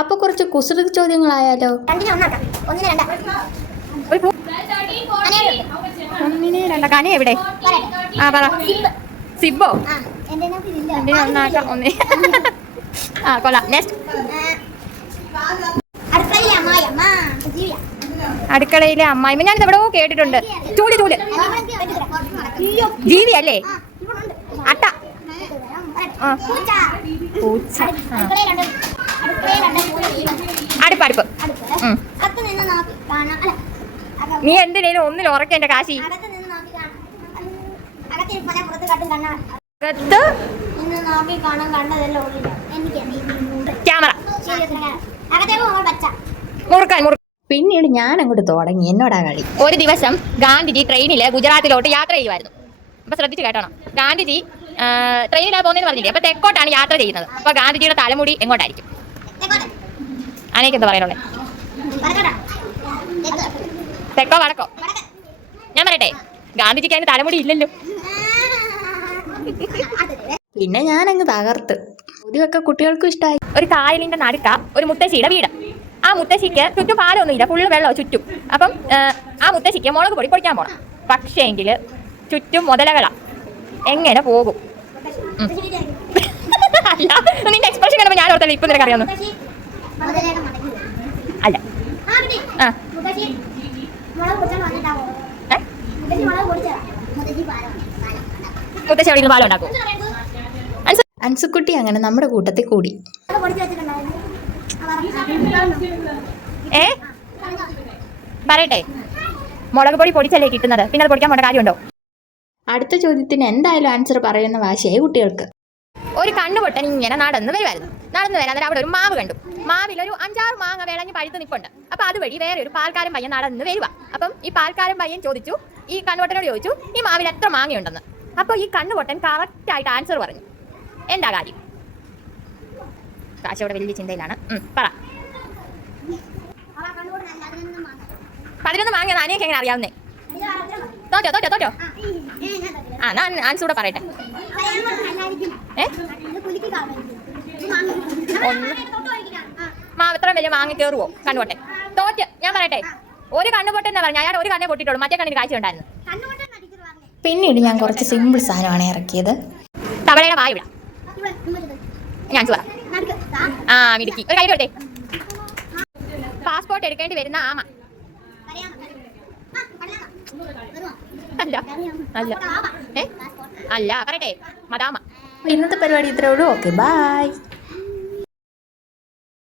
അപ്പൊ കുറച്ച് കുസൃതി ചോദ്യങ്ങളായാലോ? കനി എവിടെ? ആ പറ. സിബോ കൊള്ളാം. നെക്സ്റ്റ്. അടുക്കളയിലെ അമ്മായിമ്മ ഞാനിത് എവിടെയോ കേട്ടിട്ടുണ്ട്. ചൂല് ചൂല് ജീവി അല്ലേ? അട്ട. പൂച്ച. അടുപ്പ് അടുപ്പ്. നീ എന്തിനേലും ഒന്നിൽ ഉറക്ക എന്റെ കാശി. ക്യാമറ. മുറുക്കാൻ മുറുക്കാൻ. പിന്നീട് ഞാൻ അങ്ങോട്ട് തുടങ്ങി എന്നോടാ കളി. ഒരു ദിവസം ഗാന്ധിജി ട്രെയിനിൽ ഗുജറാത്തിലോട്ട് യാത്ര ചെയ്യുമായിരുന്നു. അപ്പൊ ശ്രദ്ധിച്ച് കേട്ടോണം. ഗാന്ധിജി ട്രെയിനിലാണ് പോകുന്നതെന്ന് പറഞ്ഞില്ലേ? അപ്പൊ തെക്കോട്ടാണ് യാത്ര ചെയ്യുന്നത്. അപ്പൊ ഗാന്ധിജിയുടെ തലമുടി എങ്ങോട്ടായിരിക്കും? അനേക്ക് എന്താ പറയാനുള്ളത്? തെക്കോ വടക്കോ? ഞാൻ പറയട്ടെ, ഗാന്ധിജിക്ക് അതിന് തലമുടി ഇല്ലല്ലോ. പിന്നെ ഞാൻ അങ്ങ് തകർത്ത്. ഇതൊക്കെ കുട്ടികൾക്കും ഇഷ്ടമായി. ഒരു കായലിന്റെ നടുക്ക ഒരു മുത്തശ്ശിയുടെ വീട്. ആ മുത്തശ്ശിക്ക് ചുറ്റും പാലൊന്നുമില്ല, ഫുള്ള് വെള്ളമോ ചുറ്റും. അപ്പം ആ മുത്തശ്ശിക്ക് മുളക് പൊടി പൊടിക്കാൻ പോണം. പക്ഷേങ്കിൽ ചുറ്റും മുതലകളാ. എങ്ങനെ പോകും? അല്ല, നിന്റെ എക്സ്പ്രഷൻ കണ്ടപ്പോൾ ഞാൻ ഓർത്തല്ലേ ഇപ്പം നിനക്ക് അറിയാവുന്നു. അല്ല. മുത്തശ്ശി എവിടെ പാലം ഉണ്ടാക്കും? അൻസുക്കുട്ടി അങ്ങനെ നമ്മുടെ കൂട്ടത്തിൽ കൂടി. പറയട്ടെ, മുളക് പൊടി പൊടിച്ചല്ലേ കിട്ടുന്നത്, പിന്നെ അത് പൊടിക്കാൻ പോണ്ട കാര്യമുണ്ടോ? അടുത്ത ചോദ്യത്തിന് എന്തായാലും ആൻസർ പറയുന്ന വാശിയായി കുട്ടികൾക്ക്. ഒരു കണ്ണുപൊട്ടൻ ഇങ്ങനെ നടന്നു വരാൻ അവിടെ ഒരു മാവ് കണ്ടു. മാവിൽ ഒരു 5-6 മാങ്ങ വിളഞ്ഞ് പഴുത്ത് നിൽപ്പുണ്ട്. അപ്പൊ അതുവഴി വേറെ ഒരു പാൽക്കാരൻ പയ്യൻ നടന്നു വരുക. അപ്പം ഈ പാൽക്കാരൻ പയ്യൻ ചോദിച്ചു, ഈ കണ്ണുപൊട്ടനോട് ചോദിച്ചു, ഈ മാവിൽ എത്ര മാങ്ങയുണ്ടെന്ന്. അപ്പോൾ ഈ കണ്ണുപൊട്ടൻ കറക്റ്റ് ആയിട്ട് ആൻസർ പറഞ്ഞു. എന്താ കാര്യം? കാശോടെ വലിയ ചിന്തയിലാണ്. പറ. 11 മാങ്ങ. അനിയൊക്കെ എങ്ങനെ അറിയാവുന്നേ? തോറ്റോ ആ ഞാൻ ആൻസർ കൂടെ പറയട്ടെ. മാവ് എത്ര വലിയ മാങ്ങ കയറുവോ കണ്ണുപൊട്ടൻ? തോറ്റ്. ഞാൻ പറയട്ടെ, ഒരു കണ്ണുപൊട്ടൻ എന്നാ പറഞ്ഞു. അയാൾ ഒരു കണ്ണേ പൊട്ടിട്ടുള്ളൂ, മറ്റേ കണ്ണിന് കാഴ്ച ഉണ്ടായിരുന്നു. പിന്നീട് ഞാൻ കുറച്ച് സിമ്പിൾ സാധനമാണ് ഇറക്കിയത്. തവളയുടെ വായ വിടാം. ഞാൻ പറ. ആ മിടുക്കി. ഒരു കൈ കൊടുത്തേ. പാസ്പോർട്ട് എടുക്കേണ്ടി വരുന്ന ആമ. അല്ല അല്ല അല്ല പറയട്ടെ, മദാമ. ഇന്നത്തെ പരിപാടി ഇത്രേ ഉള്ളൂ. Okay, by.